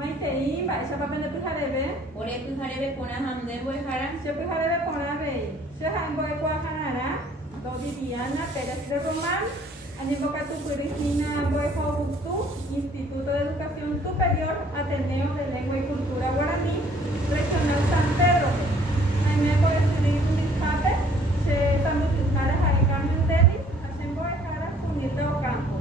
Maitei, esa papel de pijarebe. Ore pijarebe pona hamde boejara. Se pijarebe pona rey. Se hango de cuajanara. Do Viviana Pérez de Román. Animoca tu Purijina Boejobutu, Instituto de Educación Superior, Ateneo de Lengua y Cultura Guaraní, Regional San Pedro. Jaime Boejurí Unitate, se Samutujara Jai Carmen Delis, Hacen Boejara, Unita Ocampo.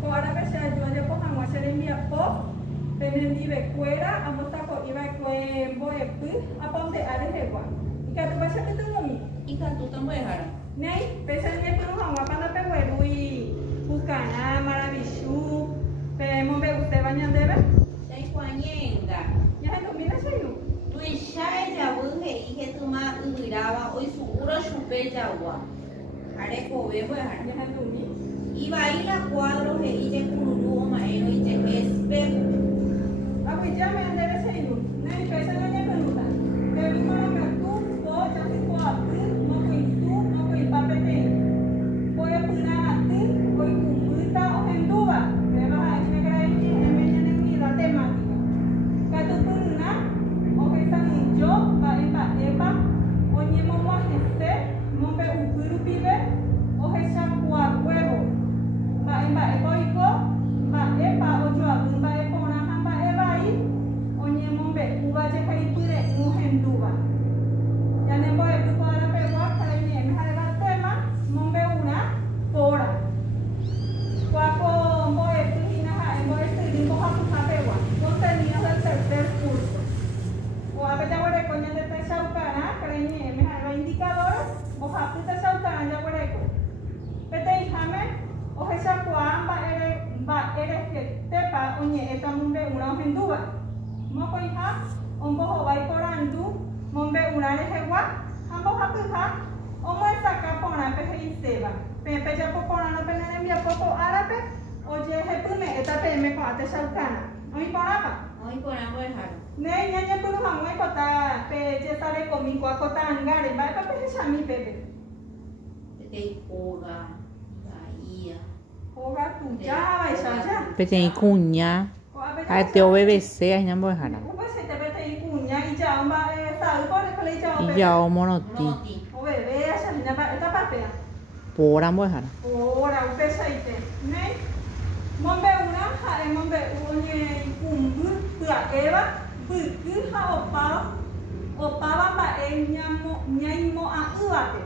Coara que se ayuda de Pojangua se le envía pop, Benendi Becuera, Amotaco Iba Cue Boepu, Aponte Arejegua. ¿Y que tu pasa que tu nomi? Y cantutan boejara. Nei, pesa ni Pujangua para Pehuerui. Bucana, Maravishu, Pemo me guste bañan debe. Sei cuañenga. Ya no mira sayu. Tuishai jabu he ije tuma uiraba hoy su uro chupe jagua. Are kobe boejara. Ya no mi. Iba a ir a cuadro he ije kururu maero ije espe. Abu ya me debe sayu. Nei pesa no ya penuta. Que mi mano me tu, po ya si po apu, no coi tu, no coi papete. Voy a poner a ti. Kumbita o henduba, beba ini kerajaan emenya ngira tematika. Katu puna, o kita hijau, eba, onye momo heste, mombe ukuru pibe, o hesa kuat huevo. Eba iko, eba ojo abu, eba ona eba I, onye mombe uba je kai pure mu henduba. Yane boy tu para pegwa kare ni emhara tema, mombe una pora. Cuaco Moe Pujina en Moe Sidi Moja Pujapewa, contenidos del tercer curso. O a Bellahuere coña de Texaucana, creñe, me haga indicadores, Moja Puta Saucana, ya huereco. Pete hijame, o Jesa Cuan, va eres que tepa, oñe, eta mumbe una ojenduba. Moco hija, un bojo vai corandu, mumbe una lejegua, ambos apuja, o muestra capona, peje y seba. Pepe ya poco no pene envía poco árabe, oye jepune eta peme ko ate saukana. Oi porapa. Hoy pona boejara. Ne nya punu hamwe kota pe je sare komi ko kota angare ba pa pe chami pepe. Te oga. Bahía. Oga tu ya ba ya. Pete ikunya. Ate BBC ahnya boejara. Uba se te pete ikunya I ya ba sa ko le kole ja. Iya o monoti. O bebe asa ni ba eta papea. Pora boejara. Ora un pesaite. Ne mombe una ha mombe onye kumbu pua eva buku ha opa ba nyamo a uate.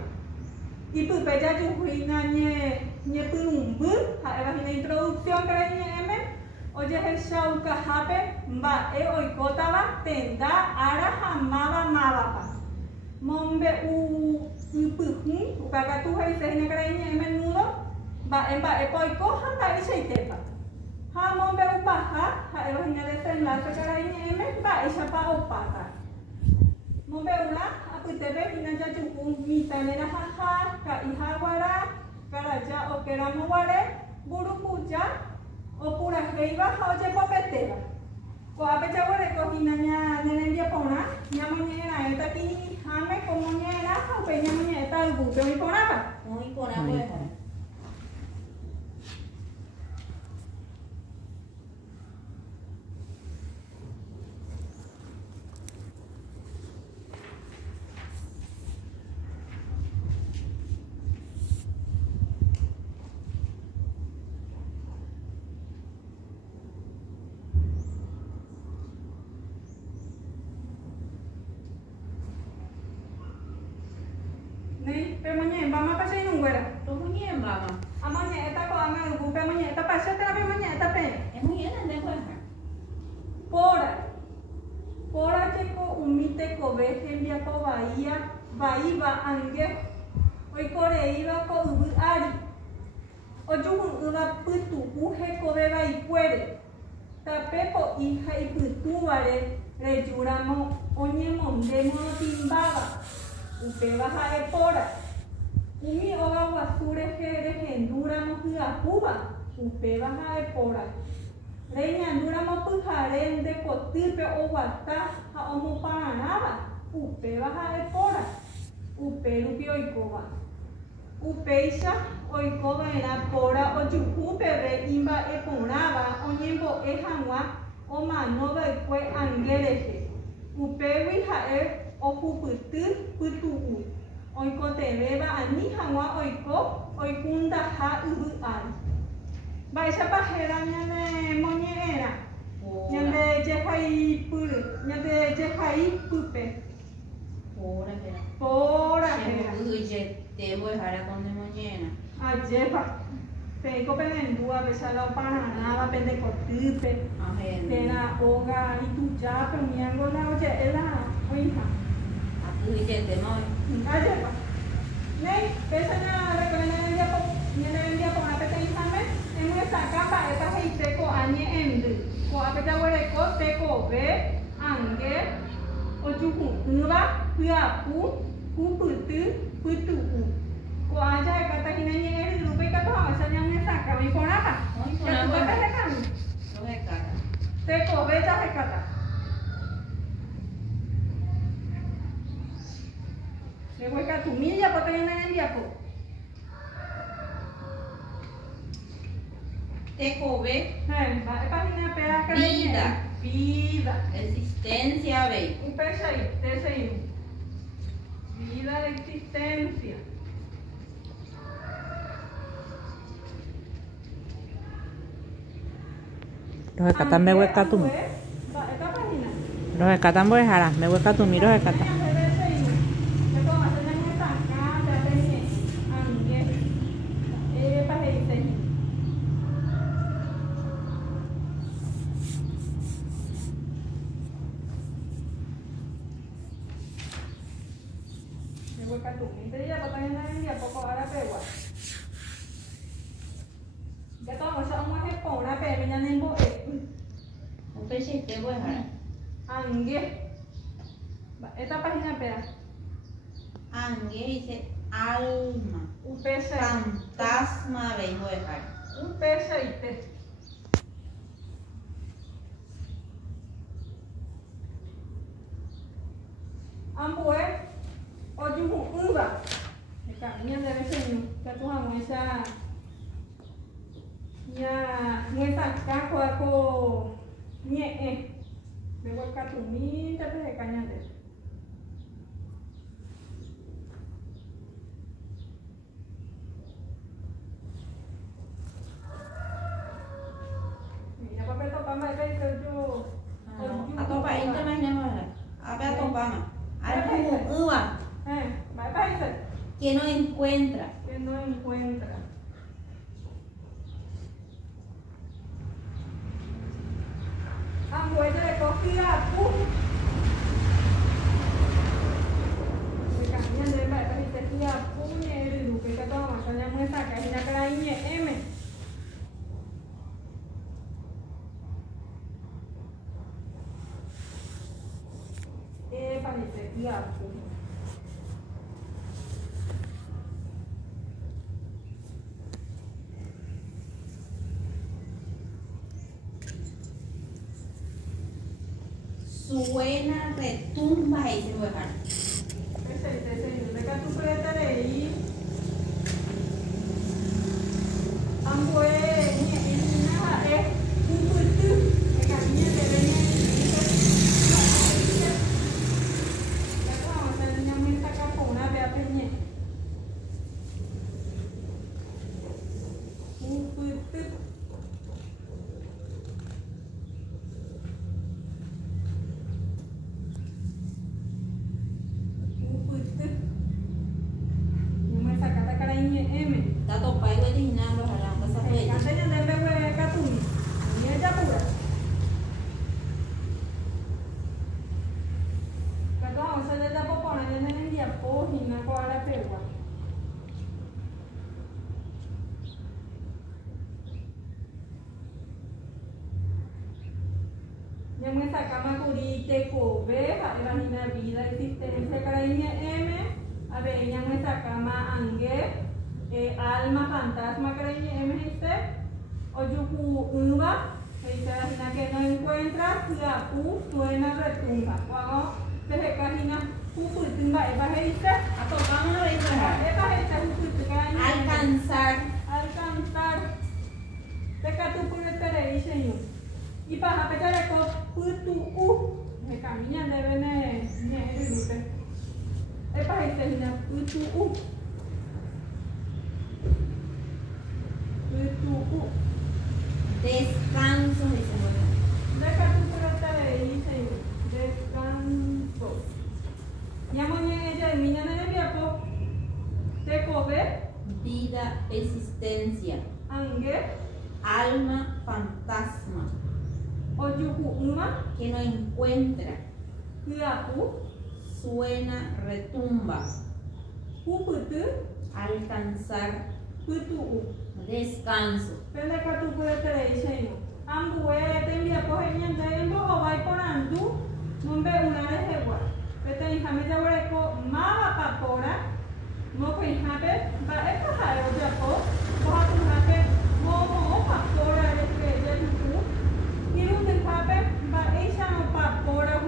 Ipu peja ju huina nye pumbu ha eva hina introducción kare eme oye el shauka hape ba oikota ba tenda ara hamaba maba. Mombe Puhu, ukaga tu hai sehina kerainya menudo, ba epoiko hamba isaitepa. Ha mombe upaha, ha elohnya desenlace kerainya ba isapa opata. Mombe ula, aputebe hina jajuku mitanera haha, ka ihawara, karaja okeramo ware, buru puja, opura heiba, haoje popeteba. Ko apecha ware ko hinanya nenendia pona, nyamonya eta kini hame como niera, o peña eta el buque muy porapa. Hoy pona boejara. Nih, pemonya, mama pasa inunguera. Tomo bien, mama. Amonya eta ko anga bupe monya eta pasa eta pemonya eta pe. Es muy bien, de boejara. Pora que ko umite ko veje envia ko bahía ange. Hoy kore iba ko ubu ari. Ojuhu uba putu uje ko beba y puere. Tapepo hija y putu vale reyuramo oñe mondemo timbaba. Upe baja de pora. Umi oga wasure jere henduramo hua cuba. Upe baja de pora. Reña duramo pujare de cotirpe o guata a omo paranaba. Upe baja de pora. Upe lupi oikoba. Upeisha oikoba era pora o yuku bebe imba eponaba. Oñembo ejanwa omanova'ekue angerehe. Upégui ha'e ohupyty pytu'u. Oikotevéva ani hag̃ua oiko oikundaha yvy'ári. Mba'éichapa héra ñande moñe'ẽrã. Ñande jehaipyre, ñande jehaipype. Póra héra. Ajépa. Peiko penendúa pesada opararãva pendekotýpe. Péra óga itujápe miángola oje'éla oĩha. Ajépa. Nei, pesa ñanarembiaporã peteĩháme emyesãka mba'épa heite ko'ã ñe'ẽndy. Ko'ápe jaguereko tekove, ange, ojuhu'ỹva, hyapu, hupyty, pytu'u. Ko'ã jahekatahína ñe'ẽ ryrúpe ikatu ha'õicha ñamyesãkáva iporãpa. Jakúvape hekãmi. Tekove jahekáta. Reguekatumi japóta ñanarembiapo. Tekove. Mba'épahína péra Vida. Vida. Existencia, veis. Upéichai, techeíru. Vida de existencia. Rohekata mbeguekatumi. Mba'épahína. Rohekata mbo'ehára mbeguekatumi rohekata. Esta página pera. Angue dice alma. Fantasma, veis, voy a dejar. Un peso y te. Ambue, oyuhu uva. Eka, ñande veseñu, katuha muesa. Ya, muesa kako ako ñe'e. Luego katumi, te pese cañande. Que no encuentra. Que no encuentra. Ambuela de cogida, ¡pum! Me cambian de verdad, y te tía, ¡pum! Y el lupe que toma, que ya muestra que hay una caraña M. Para y te tía, ¡pum! Suena, retumba y se mueve. Imagina vida, existencia, caraña M, a ver, ella nuestra cama angue, alma, fantasma, caraña M, dice, oyuku uva, dice la gina que no encuentra, la pu, suena, retumba. Vamos, desde cajina, puputumba, eva, dice, Vamos a ver. eva, dice, puputumba, Alcanzar. alcanzar, peca tu por el tereviseño. Y para que te reco putu me camina debe ne rute. Es para que te putu putu. Descanso, mi señora. Deja tu pelota de dice descanso. Ya mañana ella de niña de viapo. Te cobe. Vida, existencia. Ange. Alma, fantasma. Oyuku uma. Que no encuentra. Kuapu. Suena, retumba. Puputu. Alcanzar. Putu. Descanso. Pende que tu pelota de dice Ambue te envía por el tiempo o va por andu. No ve una de igual. Pero hija me da hueco mala papora. No fue hija va a pasar el japo. Coja tu jape. No papora de que ya tú. Y un de jape va ella no papora tu.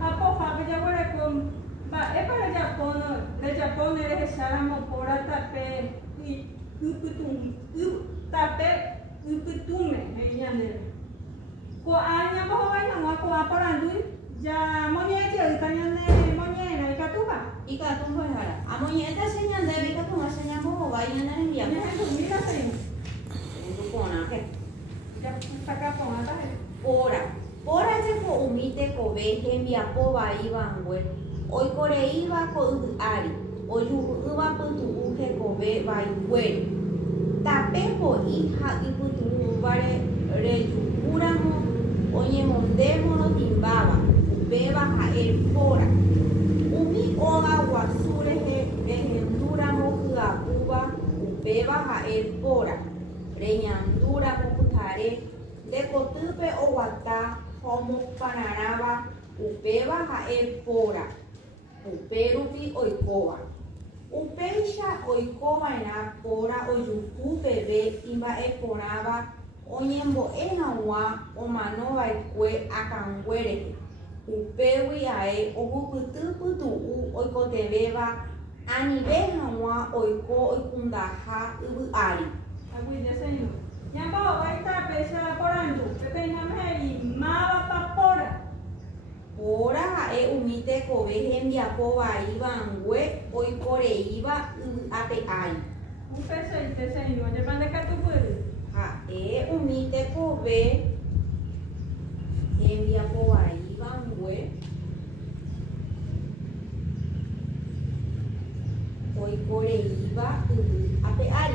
Japo jape ya hueco va para el Japón. De Japón eres echar a mopora tape y tape. Uputume, ñandere. Ko aña mo vai na ko aparandu ya moñe je tañane moñe na ikatuba. Ikatumba hara. Amoñeta señal de ikatuma señal mo vaya na envía. Ne tu mira sen. Kona ke. Ya saca pon ata he. Ora je ko umite ko ve envía po vai bangwe. Hoy kore iba ko ari. Hoy uba putu uje ko ve vai we. Tapepo hija y putu vare reyukuramo oye mondemo timbaba beba a el pora umi oga guasure rehenduramo kuakuba beba a el pora reñandura putare de cotupe o guata como panaraba ubeba a el pora uperupi oikoba Upeisha oikoma ena pora oyuku bebe imba eporaba onyembo enawa omanova ekwe akangwere upewi ae obuputu oikotebeba anibehawa oiko oikundaha ibuari Agui de señor. Ya va a estar pesa porando. Que tenga me mala papora. Ora e umite kobe envia po vai bangwe oi kore iba ape ai. Un peso y te señor. De pande que tu puedes. Ha e umite kobe envia po vai bangwe oi kore iba ape ai.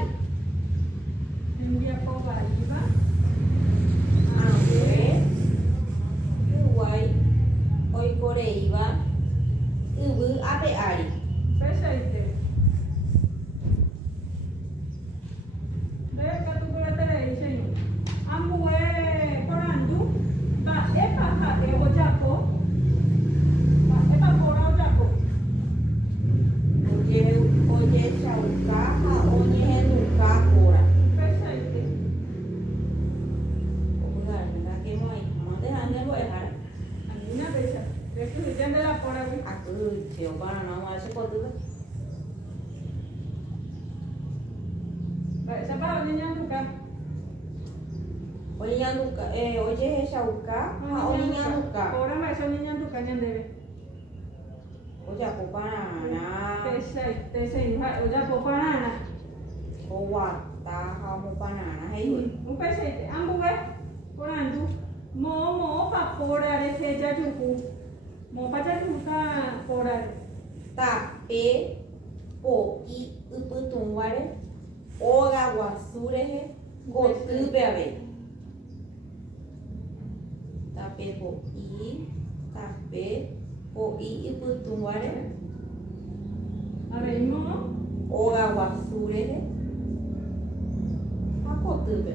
Envía por ahí va. Ape guai oi kore iba ape ai. Peso y te. Ve que tu puedes te señor. Ambue porando. Va epa ja e ojapo. Va epa pora ojapo. Oye chaukaha oye nuka pora. Peso y te. Oiga, que moi, mande ande voy a Una vez. Es que se de la pora. aku tio para no hace potuba. Esa para niña tu casa. Oye nuka oye chauka, oye nuka. Ahora me son niña tu caña debe. Oye ko para na. Te se oya po banana. O wata ha mo banana hey. Un pesete. Ambue porando. Mo pa pora de seja juku. Mo pa ja juka pora. Tape po I uputum ware. Oga wasure he. Gotube ave. Tape po I uputum ware. A ver, mo. Oga wasure he. Ha gotube.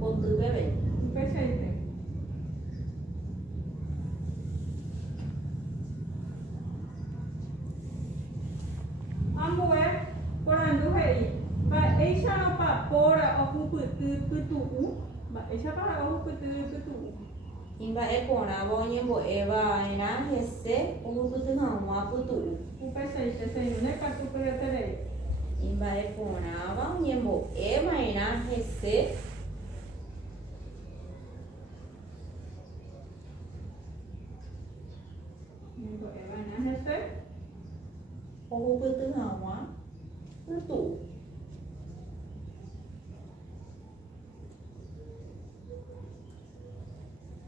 Gotube ave. Un pesete. Ambue porando hei. Va ella no pa pora o putu. Va ella para o putu. Imba ekona bonye bo eva ena hesse uputum hamwa putu. Un pesete señor. Ne ka tu puede tener. Imba ekona bonye bo eva ena hesse Ito eva nya este. Ô bự tư hào hóa tư tủ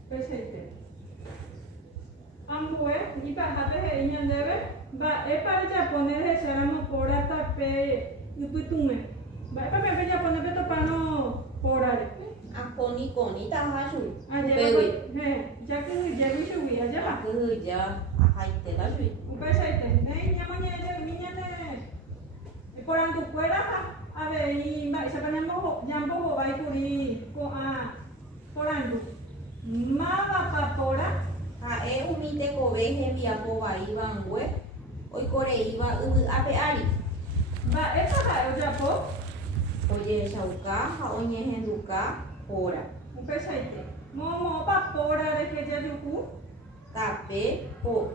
Pesete. Ambue, y para que ella debe, va, es para ya poner ese ramo por hasta pe, y putume. Va, es para ya poner esto para no porar. à con ta ha rồi Allá, ya que ya que subí allá va. cứ giờ hay thế đó rồi Un pesete, ya mañana, niña de, por andu fuera, a ver, y va, se ponemos, ya un poco va a ir por andu. Mava papora. hãy umite cô bé hem bia cô và iva ngwe ôi cô đây iva ape ari Va, esta es el Japón. oye sauka ha onye henduka ora Un pesete. Momo papora de que ya yuku. tape ko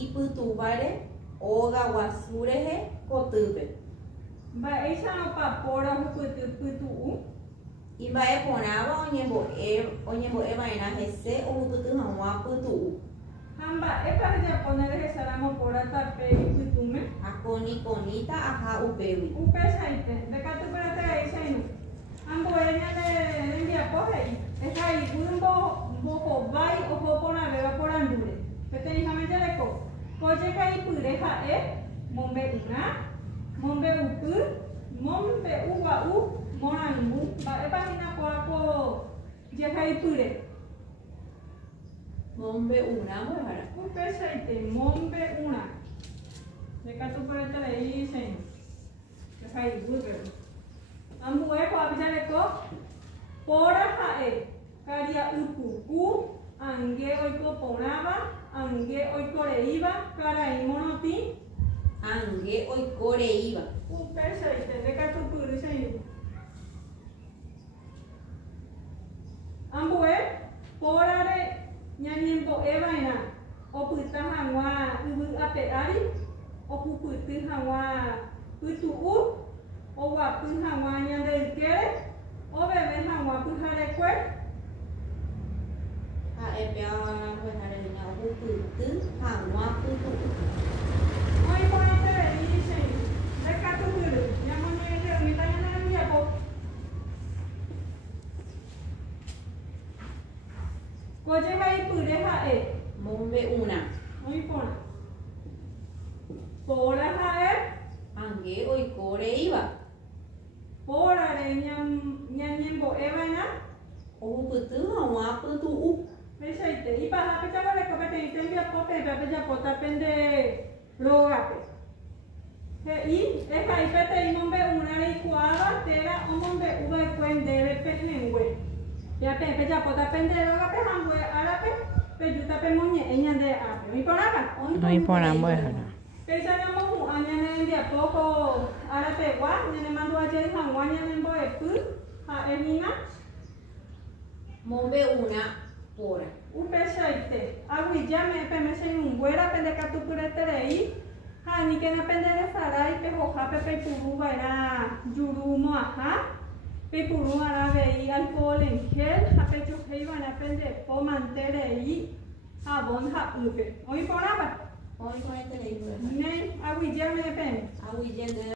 iputu bare oga wasure he ko tube Va, esa no papora putu. iba e ponaba onye bo e vaina hese o putu hawa putu Hamba, es para ya poner ese ramo por tape y putume. akoni konita aha upewi Un pesete. De que tú puedes traer ese no. Ambo ella de envía por ahí. Es ahí, un bo vai o bo pona beba por andure. Pero te dije de co. Coche que ahí pureja mombe una, mombe upu, mombe uwa morangu. Va, es paraina coaco ya que ahí pure. mombe una mujer Un pesete, mombe una. De que tú puedes traer ese no. Es ahí, pure. Ambo es para pillar de co. Pora hae, karia upuku, ange oiko ponaba, ange oiko reiba, kara imonoti, ange oi kore iba un pesete de catupuru seyu. Ambue, porare, nyanyempo evaina, oputa hangwa ubu apeari, opuputu hangwa putu o wapu hangwa nyande kere. O bebé hangwa pujare kwe. ha e bia pues ha de nya u putu hawa putu Hoy por este dice, de catupuru, ya mañana mi tanya na ya po. Koje kai pure ha mombe una hoy por. Pora ha ange oi kore iba pora de nyembo evana. o putu hawa putu Pesete, y para que te haga de copete y te envía pote, bebé ya pota pende rogape. Y es ahí pete y mombe una licuada, tera o mombe ube cuen debe pejengue. Ya pepe ya pota pende rogape, hangwe arape, peyuta pe moñe, eña de ape. ¿Y por acá? No imponamos eso. Pensamos mu aña en día poco arape gua, nene mando ayer hangwa nene boe pu, a emina. mombe una ora Un pesete, aguilla me pemese un güera pende catupurete rei, hani que na pende de sarai pe hoja pepe puru era yurumo ajá, pe puru arabe alcohol en gel, ha pecho hei van a pende po mantere y jabón ha upe. Hoy por apa, oi kore te iba ne aguilla me pem. awi jende